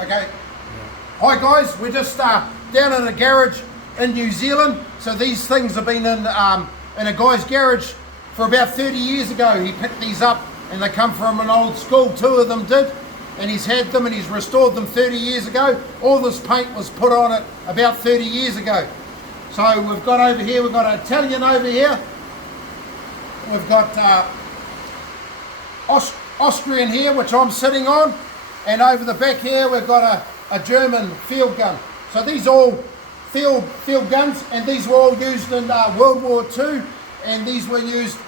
Okay. Hi guys, we're just down in a garage in New Zealand. So these things have been in a guy's garage for about 30 years ago. He picked these up and they come from an old school, 2 of them did. And he's had them and he's restored them 30 years ago. All this paint was put on it about 30 years ago. So we've got over here, we've got an Italian over here. We've got Austrian here, which I'm sitting on. And over the back here, we've got a German field gun. So these are all field guns, and these were all used in World War II. And these were used,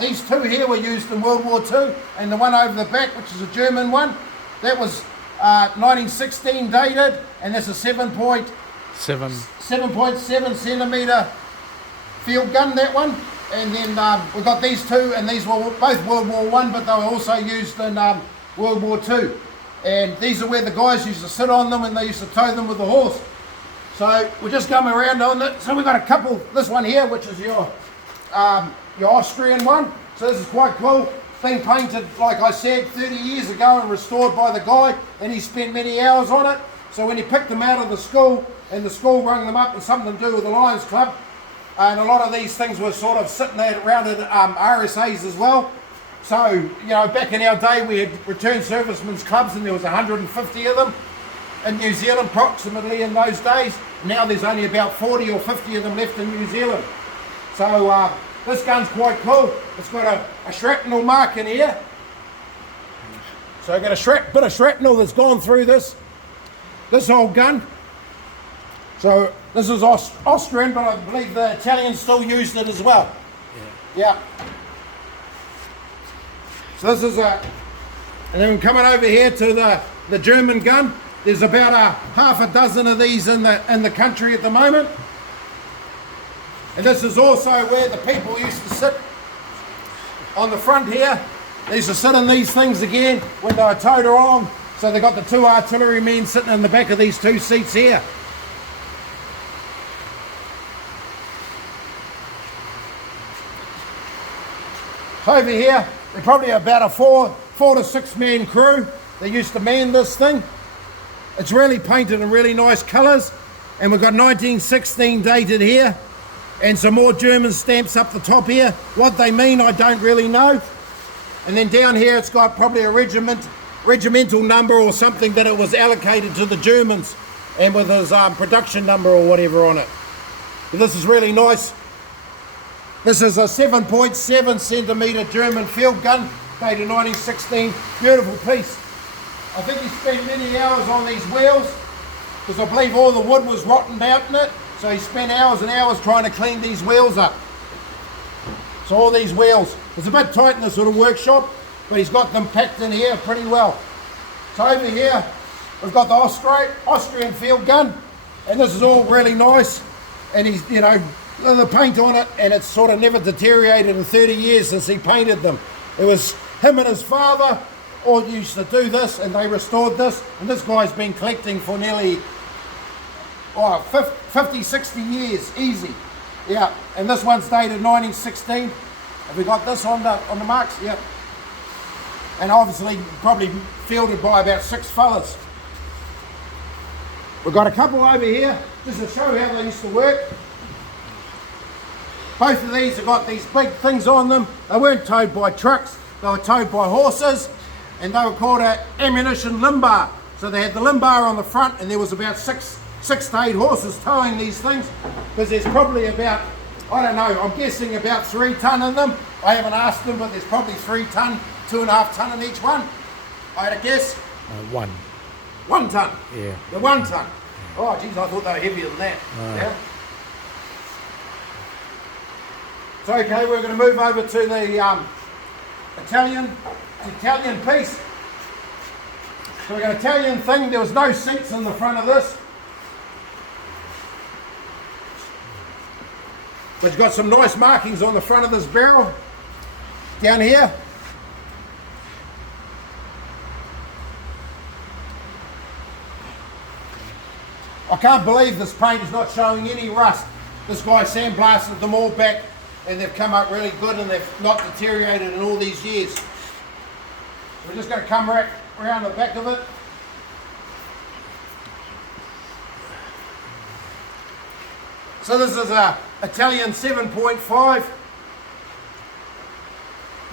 these 2 here were used in World War II. And the one over the back, which is a German one, that was 1916 dated, and that's a 7.7 centimetre field gun, that one. And then we've got these 2, and these were both World War I, but they were also used in World War II. And these are where the guys used to sit on them, and they used to tow them with the horse. So we're just coming around on it. So we've got a couple, this one here, which is your Austrian one. So this is quite cool. Been painted, like I said, 30 years ago and restored by the guy, and he spent many hours on it. So when he picked them out of the school, and the school rung them up and something to do with the Lions Club, and a lot of these things were sort of sitting there around at RSAs as well. So, you know, back in our day we had returned servicemen's clubs, and there was 150 of them in New Zealand approximately in those days. Now there's only about 40 or 50 of them left in New Zealand. So this gun's quite cool. It's got a shrapnel mark in here. So I've got a bit of shrapnel that's gone through this old gun. So this is Austrian, but I believe the Italians still used it as well. Yeah. So this is and then coming over here to the German gun. There's about half a dozen of these in the country at the moment. And this is also where the people used to sit on the front here. They used to sit in these things again when they were towed along. So they got the 2 artillery men sitting in the back of these 2 seats here. Over here, they're probably about a 4 to 6 man crew. They used to man this thing. It's really painted in really nice colours, and we've got 1916 dated here, and some more German stamps up the top here. What they mean, I don't really know. And then down here, it's got probably a regimental number or something that it was allocated to the Germans, and with his production number or whatever on it. But this is really nice. This is a 7.7 centimetre German field gun, dated 1916. Beautiful piece. I think he spent many hours on these wheels, because I believe all the wood was rotten out in it. So he spent hours and hours trying to clean these wheels up. So all these wheels, it's a bit tight in the sort of workshop, but he's got them packed in here pretty well. So over here, we've got the Austrian field gun, and this is all really nice. And he's, you know, the paint on it, and it's sort of never deteriorated in 30 years since he painted them. It was him and his father all used to do this, and they restored this, and this guy's been collecting for nearly 50, 60 years, easy. Yeah, and this one's dated 1916. Have we got this on the marks? Yep. And obviously probably fielded by about 6 fellas. We've got a couple over here, just to show how they used to work. Both of these have got these big things on them. They weren't towed by trucks, they were towed by horses, and they were called an ammunition limbar. So they had the limbar on the front, and there was about six to 8 horses towing these things, because there's probably about, I don't know, I'm guessing about 3 ton in them. I haven't asked them, but there's probably 3 ton, 2.5 ton in each one. I had a guess. 1. 1 ton? Yeah. The 1 ton? Oh geez, I thought they were heavier than that. Yeah. So okay, we're going to move over to the Italian piece. So we've got an Italian thing. There was no seats in the front of this. But it's got some nice markings on the front of this barrel. Down here. I can't believe this paint is not showing any rust. This guy sandblasted them all back, and they've come up really good, and they've not deteriorated in all these years. So we're just going to come right around the back of it. So this is a Italian 7.5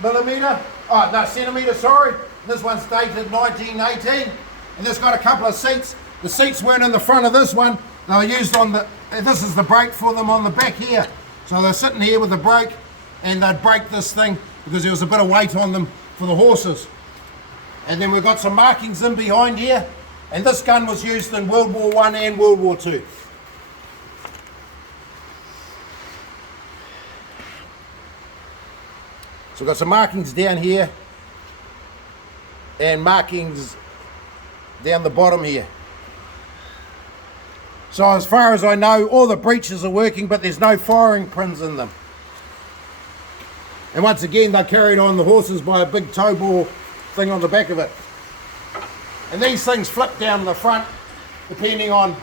millimeter, oh no, centimeter, sorry. This one's dated 1918, and this got a couple of seats. The seats weren't in the front of this one. They were used on the, this is the brake for them on the back here. So they're sitting here with the brake, and they'd brake this thing because there was a bit of weight on them for the horses. And then we've got some markings in behind here, and this gun was used in World War I and World War II. So we've got some markings down here and markings down the bottom here. So as far as I know, all the breeches are working, but there's no firing pins in them. And once again, they're carried on the horses by a big tow ball thing on the back of it. And these things flip down the front, depending on,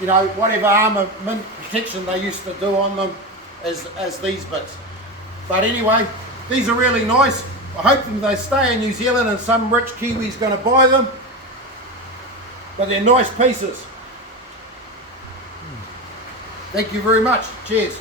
you know, whatever armament protection they used to do on them as these bits. But anyway, these are really nice. I hope they stay in New Zealand and some rich Kiwi's going to buy them. But they're nice pieces. Thank you very much. Cheers.